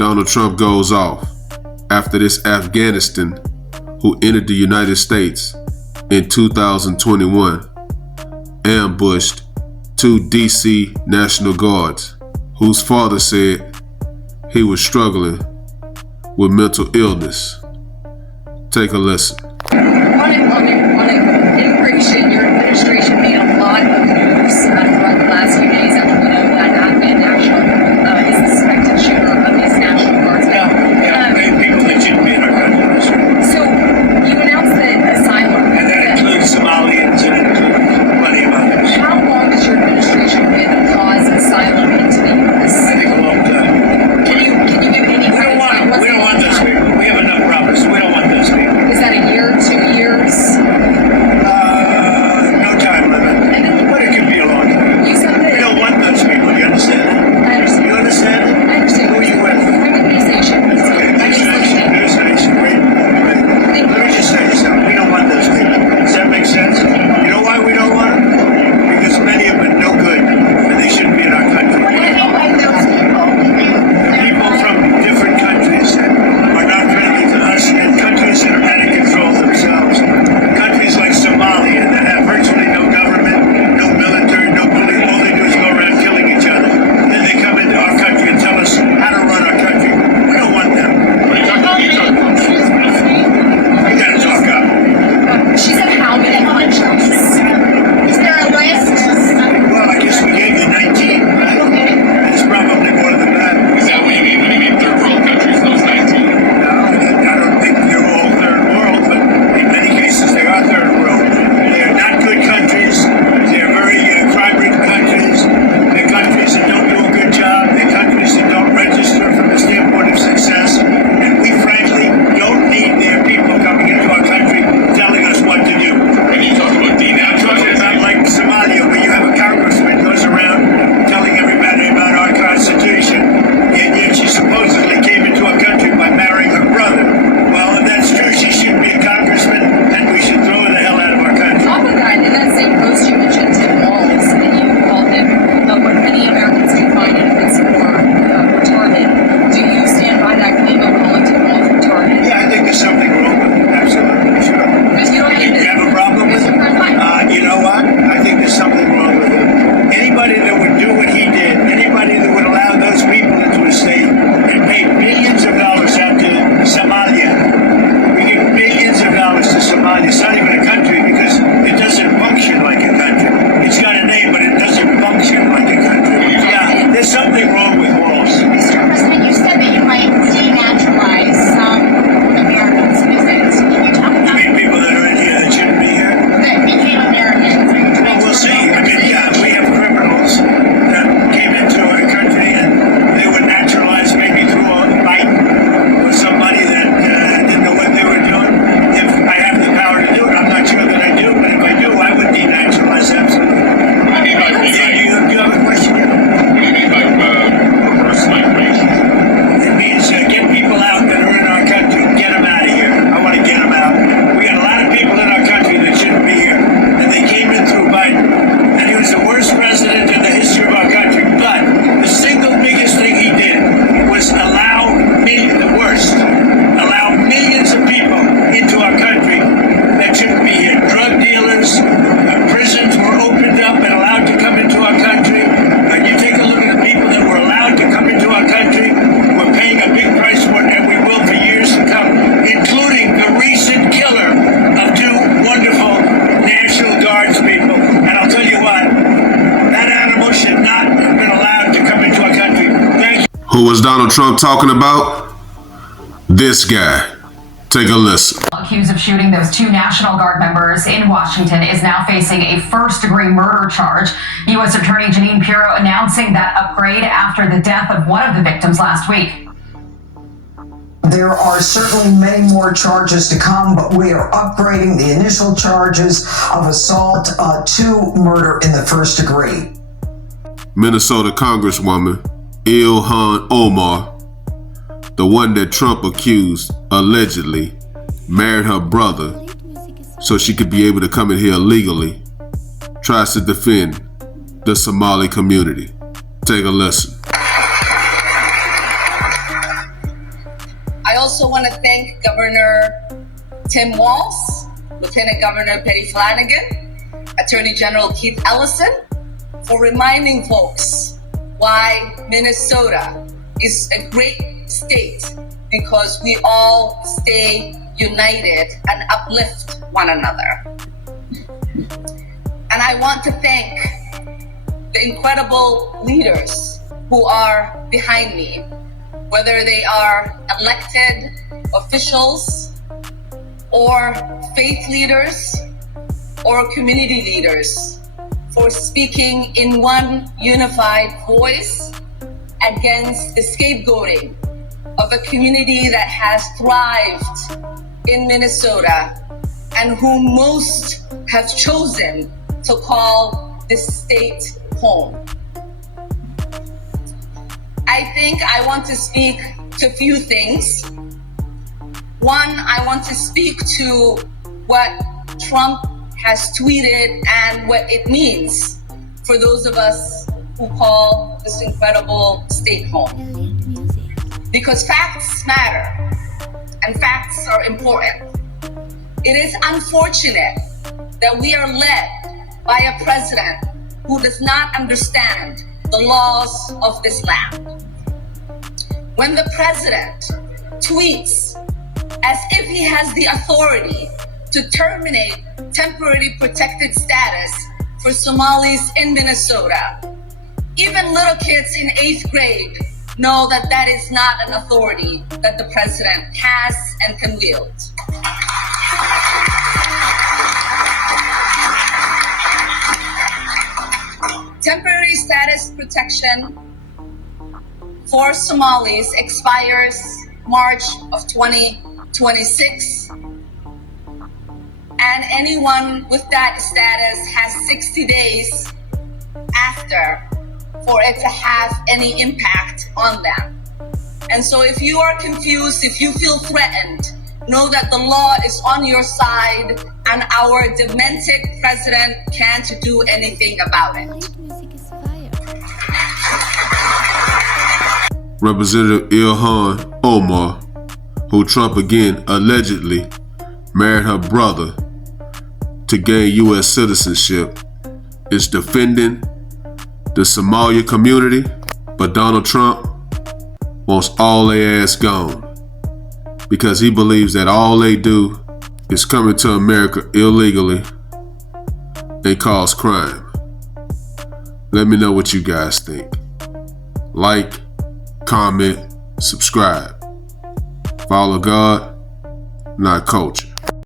Donald Trump goes off after this Afghanistan who entered the United States in 2021 ambushed two DC National Guards whose father said he was struggling with mental illness. Take a listen. On immigration, your administration made a lot of news throughout the last few days after we know that Afghan national is the suspected shooter of these National Guards. People that shouldn't be in our country. So you announced that asylum. And that includes Somalians and it includes plenty of others. How long does your administration plan to pause asylum into the U.S.? I think a long time. Can you give any We don't want those people. We have enough problems. We don't want those people. Is that a year, 2 years? No time limit. But it could be a long time. You said that. We don't want those people. You understand that? I understand. You understand it? I understand. Who are you with? I'm with News Nation. Okay, My name's Lisa. News Nation. Wait. Let me just say something. We don't want those people. Does that make sense? You know why we don't want them? Because many of them are no good and they shouldn't be in our country. People from different countries that are not friendly to us and countries that are out of control themselves. Countries like Somalia that have virtually no government, no military, no police. All they do is go around killing each other. Then they come into our country and tell us how to run our country. We don't want them. You gotta talk up. She said how many countries? Is there a list? Well, I guess we gave you 19, right? It's probably more than that. Is that what you mean when you mean third world countries, those 19? No, I don't think they're all third world, but in many cases they are third world. They're not good countries. They're very crime-ridden countries. They're countries that don't do a good job. They're countries that don't register from the standpoint of success. And we frankly don't need their people coming into our country telling us what to do. When you talk about I'm talking denaturalization, about like Somalia, where you have a congressman goes around telling everybody about our Constitution, and yet she supposedly came into our country by marrying her brother. Well, if that's true, she shouldn't be a congressman, and we should throw her the hell out of our country. On top of that, in that same post, you mentioned Tim Walz, and you called him what many Americans do find an offensive or retarded. Do you stand by that claim of calling Tim Walz retarded? Yeah, I think there's something wrong with it. Absolutely, sure. Because you don't You have a problem with it? You know what? I think there's something wrong with it. Anybody that would do what he did, anybody that would allow those people into a state and pay billions of dollars out to Somalia. We give billions of dollars to Somalia. It's not even a country because it doesn't function like a country. It's got a name, but it doesn't function like a country. Yeah, there's something wrong with Walls. Mr. President, you said that you might denaturalize some American citizens. Can you talk I about mean, people that are in here that shouldn't be here. that became Americans? Are you trying Well, we'll to see. I mean, yeah, we have criminals that came into our country and they were naturalized maybe through a fight or somebody that didn't know what they were doing. If I have the power to do it, I'm not sure that I do, but if I do, I would denaturalize absolutely. what do you mean by Do you have a question? what do you mean by reverse migration? It means get people out that are in our country, get them out of here. I want to get them out. We got a lot of people in our country that shouldn't be here, and they came in through Biden, and he was the worst president in the history of our country. But the single biggest thing he did was allow millions of people into our country that shouldn't be here. Drug dealers, prisons were opened up and allowed to come into our country. And you take a look at the people that were allowed to come into our country. We're paying a big price for it, and we will for years to come, including the recent killer of two wonderful National Guards people. And I'll tell you what, that animal should not have been allowed to come into our country. Thank you. Who was Donald Trump talking about? This guy. Take a listen. Accused of shooting those two National Guard members in Washington is now facing a first-degree murder charge. U.S. Attorney Jeanine Pirro announcing that upgrade after the death of one of the victims last week. There are certainly many more charges to come, but we are upgrading the initial charges of assault to murder in the first degree. Minnesota Congresswoman Ilhan Omar, the one that Trump accused, allegedly married her brother so she could be able to come in here illegally, tries to defend the Somali community. Take a listen. also want to thank Governor Tim Walz, Lieutenant Governor Petty Flanagan, Attorney General Keith Ellison for reminding folks why Minnesota is a great state, because we all stay united and uplift one another. And I want to thank the incredible leaders who are behind me, whether they are elected officials or faith leaders or community leaders, for speaking in one unified voice against the scapegoating of a community that has thrived in Minnesota and whom most have chosen to call this state home. I think I want to speak to a few things. One, I want to speak to what Trump has tweeted and what it means for those of us who call this incredible state home. Because facts matter and facts are important. It is unfortunate that we are led by a president who does not understand the laws of this land. When the president tweets as if he has the authority to terminate temporary protected status for Somalis in Minnesota, even little kids in 8th grade know that that is not an authority that the president has and can wield. Temporary status protection for Somalis expires March of 2026, and anyone with that status has 60 days after for it to have any impact on them. And so if you are confused, if you feel threatened, know that the law is on your side and our demented president can't do anything about it. Representative Ilhan Omar, who Trump again allegedly married her brother to gain U.S. citizenship, is defending the Somalia community, but Donald Trump wants all their ass gone because he believes that all they do is come into America illegally and cause crime. Let me know what you guys think. Like, comment, subscribe. Follow God, not culture.